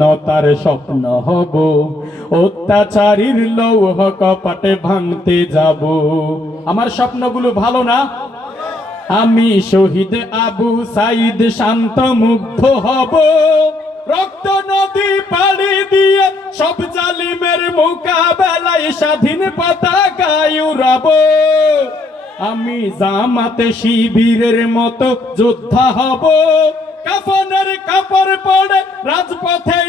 তার স্বপ্ন হব। অত্যাচারীর লৌহ কপাটে ভাঙতে যাব। আমার স্বপ্নগুলো ভালো না? আমি শহীদ আবু সাইদ শান্ত মুগ্ধ হব। রক্ত নদী পাড়ি দিয়ে সব জালিমের মোকাবেলায় স্বাধীন পতাকায় উড়াব। আমি জামাতে শিবিরের মতো যোদ্ধা হব। কাফনের কাপড় পরে রাজপথে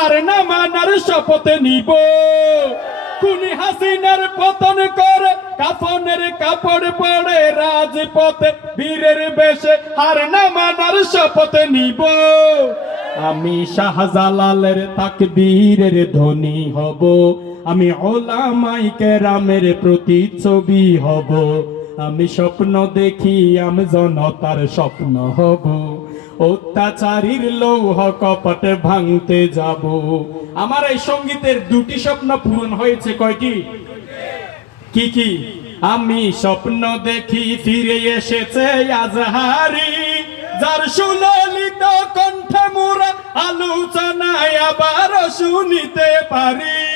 হার না মানার শপথ নিব। খুনি হাসিনার পতন করে, কাফনের কাপড় পরে রাজপথে বীরের বেশে হার না মানার শপথ নিব। আমি শাহজালালের তাকবীরের ধ্বনি হব, আমি ওলামাই কেরামের প্রতিচ্ছবি হব। আমি স্বপ্ন দেখি, আমি জনতার স্বপ্ন হব। অত্যাচারীর লৌহ কপট ভাঙতে যাব। আমার এই সঙ্গীতের দুটি স্বপ্ন পূরণ হয়েছে, কয়টি? কি কি? আমি স্বপ্ন দেখি, ফিরে এসেছে আজহারি। যার সুললিত কণ্ঠে মোরা আলোচনায় আবার শুনিতে পারি।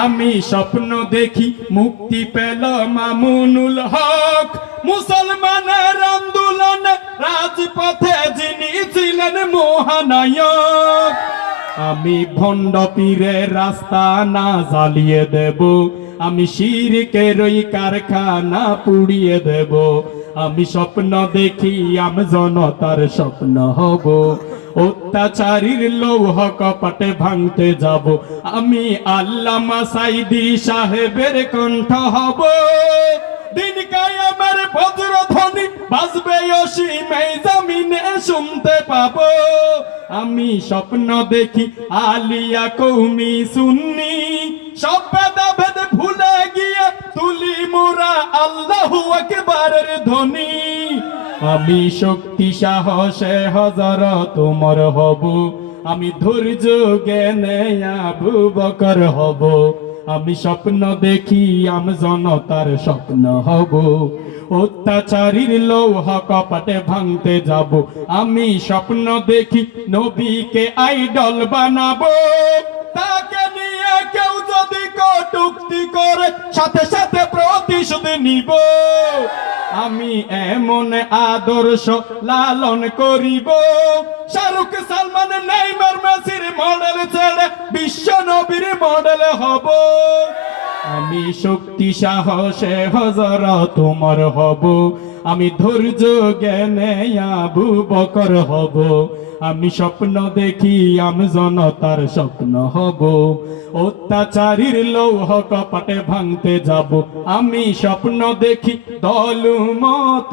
আমি স্বপ্ন দেখি মুক্তি পেল মামুনুল হক। মুসলমানের আন্দোলনে রাজপথে যিনি ছিলেন মহানায়ক। আমি ভণ্ড পীরের রাস্তা না জ্বালিয়ে দেব। আমি শিরকের ওই কারখানা পুড়িয়ে দেব। আমি স্বপ্ন দেখি আমি জনতার স্বপ্ন হব। অত্যাচারীর লৌহ কপাটে ভাঙতে যাব। আমি আল্লামা সাইদি সাহেবের কণ্ঠ হব। দিন কায়ামের বজ্র ধ্বনি বাজবে অসীমে জমিনে শুনতে পাবো। আমি স্বপ্ন দেখি আলিয়া কৌমি সুন্নি। সব ভেদা ভেদ ভুলে গিয়ে তুলি মোরা আল্লাহু আকবারের ধ্বনি। আমি শক্তি সাহসে হজর তোমার হব। আমি ধৈর্য জ্ঞানে আবু বকর হব। আমি স্বপ্ন দেখি, আমি জনতার স্বপ্ন হব। অত্যাচারীর লৌহ কপাটে ভাঙতে যাব। আমি স্বপ্ন দেখি, নবীকে আইডল বানাবো। তাকে নিয়ে কেউ যদি কটুক্তি করে, সাথে সাথে প্রতিশোধ নিব। আমি এমন আদর্শ লালন করিব। শাহরুখ সালমান, নেইমার, মেসির মডেল ছেড়ে বিশ্ব নবীর মডেল হব। আমি শক্তি সাহসে হজর তোমার হব। আমি ধৈর্য জ্ঞানে আবু বকর হব। আমি স্বপ্ন দেখি আমি জনতার স্বপ্ন হব। অত্যাচারীর লৌহ কপাটে ভাঙতে যাব। আমি স্বপ্ন দেখি দলুমত